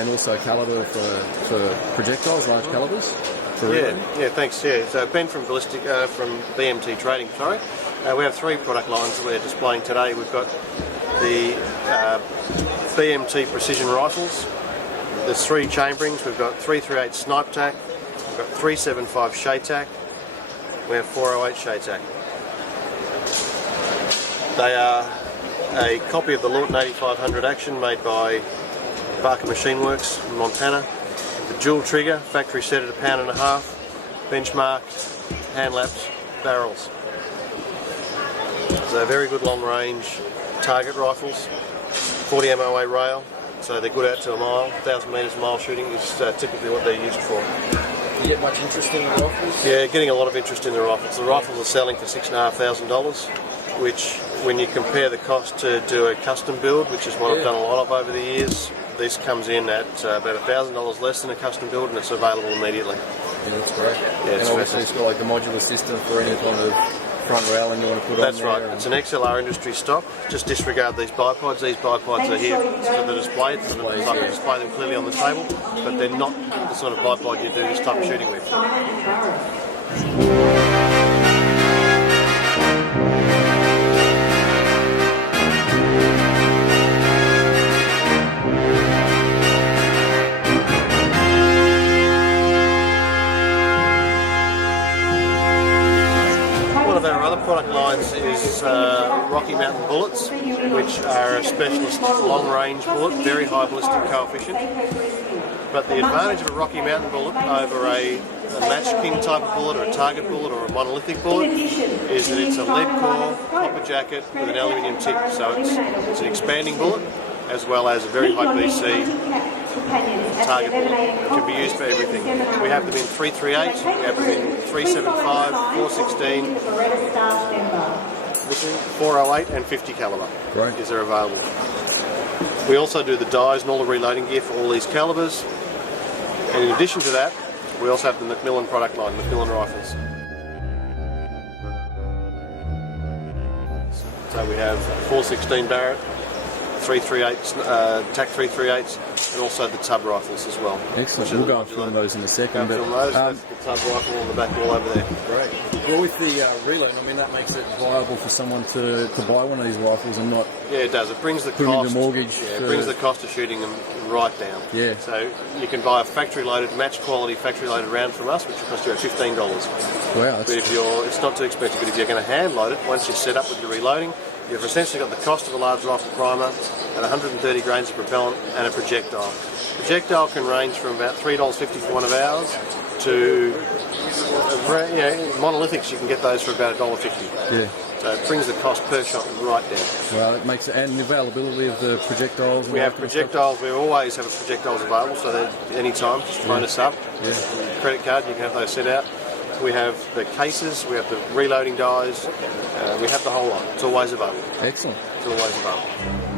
and also caliber for projectiles, large calibers. Yeah, thanks. Yeah, so Ben from BMT Trading. Sorry, we have 3 product lines that we're displaying today. We've got the BMT precision rifles. There's 3 chamberings. We've got 338 snipe tack. We've got 375 shade tack. We have 408 shade tack. They are a copy of the Lawton 8500 action made by Barker Machine Works in Montana. The dual trigger, factory set at 1.5 pounds, benchmark, hand lapped barrels. So very good long range target rifles, 40 MOA rail, so they're good out to a mile, 1,000 metres mile shooting is typically what they're used for. You get much interest in the rifles? Yeah, getting a lot of interest in the rifles. The rifles are selling for $6,500, which when you compare the cost to do a custom build, which is what I've done a lot of over the years, this comes in at about $1,000 less than a custom build, and it's available immediately. Yeah, that's great. Yeah, and obviously it's got like the modular system for any kind of front railing you want to put on there. That's right. It's an XLR industry stock. Just disregard these bipods. These bipods are here for the display, so that I can display them clearly on the table, but they're not the sort of bipod you do this type of shooting with. Product lines is Rocky Mountain bullets, which are a specialist long-range bullet, very high ballistic coefficient. But the advantage of a Rocky Mountain bullet over a Match King type of bullet or a target bullet or a monolithic bullet is that it's a lead core, copper jacket with an aluminium tip. So it's an expanding bullet as well as a very high BC target bullet. It can be used for everything. We have them in 338, we have them in 375, 416, 408 and 50 caliber. Right. Is they're available. We also do the dies and all the reloading gear for all these calibers. And in addition to that, we also have the McMillan product line, McMillan rifles. So we have 416 Barrett, 338 TAC 338s, and also the tub rifles as well. Excellent. We'll go and film those in a second. That's the tub rifle on the back wall over there. Great. Well, with the reload, I mean, that makes it viable for someone to buy one of these rifles and not. Yeah, it does. It brings the cost. The mortgage. Yeah, it brings the cost of shooting them right down. Yeah. So you can buy a factory-loaded, match-quality factory-loaded round from us, which will cost you about $15. Wow. That's but it's not too expensive. But if you're going to hand load it, once you're set up with your reloading, you've essentially got the cost of a large rifle primer and 130 grains of propellant and a projectile. Projectile can range from about $3.50 for one of ours to monolithics. You can get those for about $1.50. Yeah. So it brings the cost per shot right down. Well, it makes it, and the availability of the projectiles. We have projectiles. We always have projectiles available, so that any time, just phone us up. Yeah. Credit card, you can have those sent out. We have the cases, we have the reloading dies, we have the whole lot. It's always available. Excellent. It's always available.